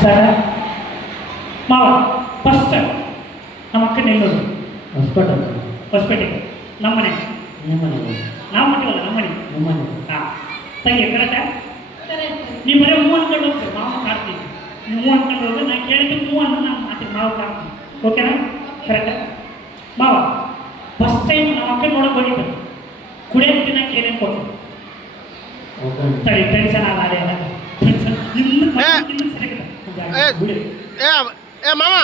Start ಮಾವ first ನಮ್ಮ ಅಕ್ಕನ ಎಲ್ಲೋದು ಹಾಸ್ಪಿಟಲ್ ಹೊಸಪೇಟೆಗೆ ನಮ್ಮ ಮನೆ ನಿಮ್ಮನೆ ನಾವು ಮಟ್ಟಿವಲ್ಲ ನಮ್ಮ ಮನೆ ನಿಮ್ಮನೆ ಹಾಂ ತಂಗಿ ಕರೆಕ್ಟಾ ನೀವು ಬರೀ ಹೂ ಅನ್ಕೊಂಡು ಹೋಗ್ತೀವಿ ಮಾವು ಕಾಡ್ತೀವಿ ನೀವು ಹೂ ಅನ್ಕೊಂಡು ಹೋಗಿ ನಾನು ಕೇಳಿದ್ದು ಹೂ ಅನ್ನು ನಾನು ಮಾತಿಗೆ ಮಾವು ಕಾಡ್ತೀನಿ ಓಕೆನಾ ಕರೆಕ್ಟಾ ಮಾವ ಫಸ್ಟ್ ಟೈಮ್ ನಮ್ಮ ಅಕ್ಕನ ನೋಡೋಕೆ ಹೋಗಿದ್ದೆ ಕುಡಿಯೋಕೆ ತಿನ್ನಕ್ಕೆ ಏನೇನು ಕೊಟ್ಟು ತಡಿ ಟೆನ್ಷನ್ ಅದೇ ಅಲ್ಲ ಟೆನ್ಷನ್ ಇನ್ನು ಸರಿಯಾಗಿದೆ ಏ ಮಾಮ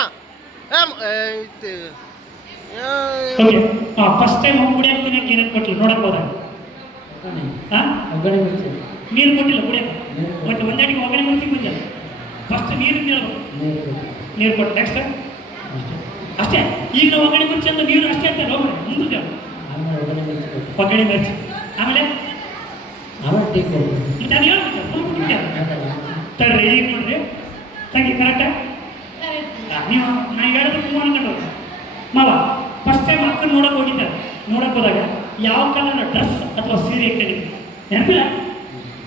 ಓಕೆ ಹಾಂ ಫಸ್ಟ್ ಟೈಮ್ ಕುಡಿಯೋಕೆ ತಿನ್ನಕ್ಕೆ ಏನೇನು ಕೊಟ್ಟರು ನೋಡಕ್ಕೆ ಹೋದಾಗ ಹಾಂ ಒಗ್ಗರಣೆ ಮಿರ್ಚಿ ನೀರು ಕೊಟ್ಟಿಲ್ಲ ಕುಡಿಯೋಕೆ ಬಟ್ ಒಂದಡಿಗೆ ಒಗ್ಗರಣೆ ಮಿರ್ಚಿಗೆ ಬಂದಿಲ್ಲ ಫಸ್ಟ್ ನೀರು ಹೇಳ್ಬೇಕು ನೀರು ಕೊಟ್ಟು ನೆಕ್ಸ್ಟ್ ಅಷ್ಟೇ ಈಗ ನಾವು ಒಗ್ಗರಣೆ ಮಿರ್ಚಿ ಅಂತ ನೀರು ಅಷ್ಟೇ ಅಂತ ಹೋಗ್ರಿ ಮುಂದೆ ಆಮೇಲೆ ಒಗ್ಗರಣೆ ಮಿರ್ಚಿ ಕೊಟ್ಟು ಒಗ್ಗರಣೆ ಮಿರ್ಚಿ ಆಮೇಲೆ ಆಮೇಲೆ ಟೀ ಕೊಟ್ಟು ಮತ್ತೆ ಅದು ಹೇಳ್ಬೇಕು ತಡ್ರಿ ಈಗ ನೋಡ್ರಿ ತಂಗಿ ಕರೆಕ್ಟಾ ನೀವು ನಾನು ಹೇಳೋದು ಹೂ ಅನ್ಕೊಂಡು ಹೋಗಿ ಮಾವ ಫಸ್ಟ್ ಟೈಮ್ ಅಕ್ಕನ ನೋಡೋಕೆ ಹೋಗಿದ್ದೆ ನೋಡೋಕೆ ಹೋದಾಗ ಯಾವ ಕಲರ್ ಡ್ರೆಸ್ ಅಥವಾ ಸೀರೆ ಕೇಳಿದ್ವಿ ನೆನಪಿಲ್ಲ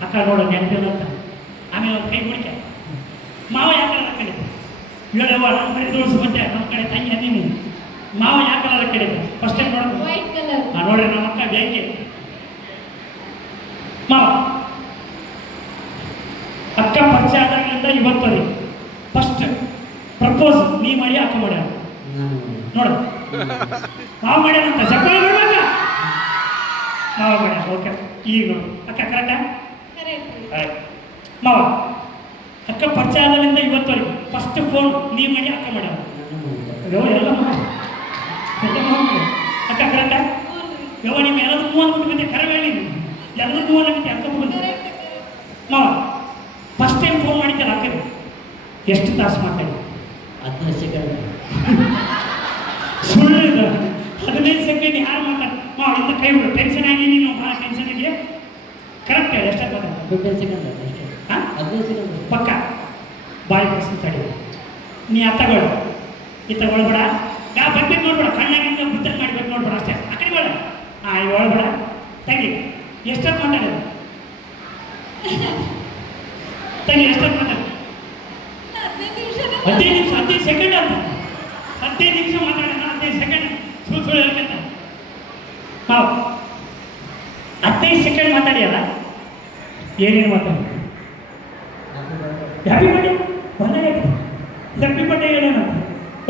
ಅಕ್ಕ ನೋಡೋ ನೆನಪಿಲ್ಲ ಅಂತ ಆಮೇಲೆ ಒಂದು ಕೈ ಮುಡಿಕೆ ಮಾವ ಯಾವ ಕಲರ್ ಹಾಕೊಂಡಿದ್ದೆ ಹೇಳವ್ವ ನಮ್ಮ ಮನೆ ದೋಳ್ಸು ಬಂದೆ ನಮ್ಮ ಕಡೆ ತಂಗಿ ಅಂದೀನಿ ಮಾವ ಯಾವ ಕಲರ್ ಹಾಕೊಂಡಿದ್ದೆ ಫಸ್ಟ್ ಟೈಮ್ ನೋಡೋದು ವೈಟ್ ಕಲರ್ ನೋಡ್ರಿ ನಮ್ಮ ಅಕ್ಕ ಬ್ಯಾಂಕೆ ಮಾವ ಅಕ್ಕ ಪರಿಚಯ ಆದಾಗಲಿಂದ ಇವತ್ತರಿ ಫಸ್ಟ್ ಪ್ರಪೋಸ್ ನೀ ಮಾಡಿ ಅಕ್ಕ ಮಾಡ್ಯಾರ ನಾನು ನೋಡು ಮಾವ ಮಾಡ್ಯಾನಂತ ಚಪ್ಪಾಳೆ ಮಾಡ್ಬೇಕ ಮಾವ ಮಾಡ್ಯಾರ ಓಕೆ ಈಗ ನೋಡು ಅಕ್ಕ ಕರೆಕ್ಟಾ ಕರೆಕ್ಟ್ ಮಾವ ಅಕ್ಕ ಪರಿಚಯ ಆದಾಗಲಿಂದ ಇವತ್ತವರೆಗೆ ಫಸ್ಟ್ ಫೋನ್ ನೀ ಮಾಡಿ ಅಕ್ಕ ಮಾಡ್ಯಾರ ಯೋ ಎಲ್ಲ ಮಾವ ಎಲ್ಲ ಮಾವ ಮಾಡ್ಯಾರ. ಅಕ್ಕ ಕರೆಕ್ಟಾ ಯೋ ನಿಮ್ಮ ಎಲ್ಲದೂ ಮೂವ್ ಅಂದ್ಬಿಟ್ಟು ಬಂದೆ ಕರೆ ಹೇಳಿ ಎಲ್ಲದೂ ಮೂವ್ ಅನ್ನಕ್ಕೆ ಅಕ್ಕ ಬಂದೆ ಮಾವ ಫಸ್ಟ್ ಟೈಮ್ ಫೋನ್ ಮಾಡಿದ್ದಲ್ಲ ಅಕ್ಕ ಎಷ್ಟು ತಾಸು ಮಾತಾಡಿ 15 ಸೆಕೆಂಡ್ ಸುಳ್ಳು ಇದು 15 ಸೆಕೆಂಡ್ ಯಾರು ಮಾತಾಡ ಮಾವ ಇಂದ ಕೈ ಬಿಡು ಟೆನ್ಷನ್ ಆಗಿ ನೀನು ಭಾಳ ಟೆನ್ಷನ್ ಆಗಿ ಕರೆಕ್ಟ್ ಹೇಳಿ ಎಷ್ಟೇ ಮಾತಾಡ 15 ಸೆಕೆಂಡ್ ಅಷ್ಟೇ ಹಾಂ 15 ಸೆಕೆಂಡ್ ಪಕ್ಕ ಬಾಯಿ ಪರ್ಸನ್ ತಡಿ ನೀ ಆ ತಗೊಳ್ಳು ಈ ತಗೊಳ್ಬೇಡ ಯಾ ಬರ್ಬೇಕು ನೋಡ್ಬೇಡ ಕಣ್ಣಾಗಿಂದ ಬುದ್ಧ ಮಾಡ್ಬೇಕು ನೋಡ್ಬೇಡ ಅಷ್ಟೇ ಆ ಕಡೆ ಬೇಡ ಹಾಂ ಈಗ ಒಳಬೇಡ ತಂಗಿ ಎಷ್ಟೊತ್ತು ಮಾತಾಡೋದು ತಂಗಿ ಎಷ್ಟೊತ್ತು ಮಾತಾಡೋದು 15 ಸೆಕೆಂಡ್ ಅಂತ 15 ನಿಮಿಷ ಮಾತಾಡೋಣ 15 ಸೆಕೆಂಡ್ ಸುಳ್ಳು ಹೇಳ್ಕಂತ ಹಾಂ 15 ಸೆಕೆಂಡ್ ಮಾತಾಡಿಯಲ್ಲ ಏನೇನು ಮಾತಾಡಿ ಹ್ಯಾಪಿ ಬರ್ಡೇ ಒಂದೇ ಹ್ಯಾಪಿ ಬರ್ಡೇ ಏನೇನು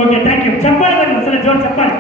ಓಕೆ ಥ್ಯಾಂಕ್ ಯು ಚಪ್ಪಾಳೆ ಬರಲಿ ಸಲ ಜೋರು ಚಪ್ಪಾಳೆ